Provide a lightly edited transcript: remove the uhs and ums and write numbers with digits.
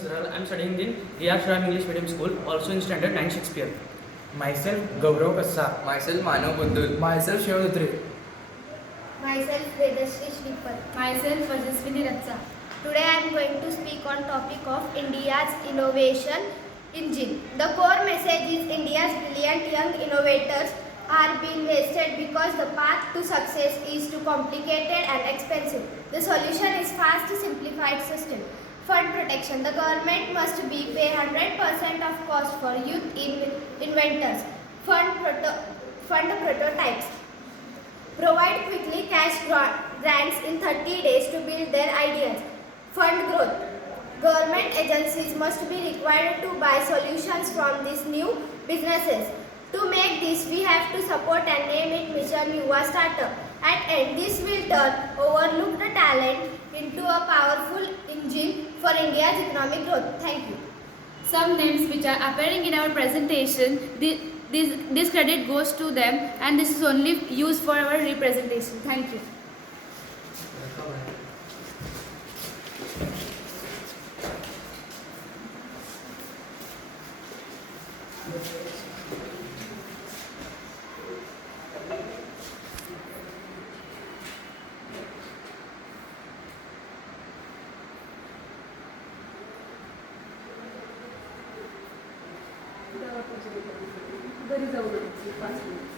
I'm studying in A.R. Shram English Medium School, also in Standard 9 Shakespeare. Myself, Gaurav Kassa. Myself, Manav Bundul. Myself, Shivadutri. Myself Vedashri Shripat. Myself Vajaswini Ratsa. Today I am going to speak on topic of India's innovation engine. The core message is India's brilliant young innovators are being wasted because the path to success is too complicated and expensive. The solution is fast simplified system. Fund protection. The government must be pay 100% of cost for youth inventors. Fund prototypes. Provide quickly cash grants in 30 days to build their ideas. Fund growth. Government agencies must be required to buy solutions from these new businesses. To make this, we have to support and name it Mission Yuva Startup. At end, this will turn overlooked talent into a powerful engine for India's economic growth. Thank you. Some names which are appearing in our presentation, this credit goes to them, and this is only used for our representation. Thank you. घरी जाऊ 5 minute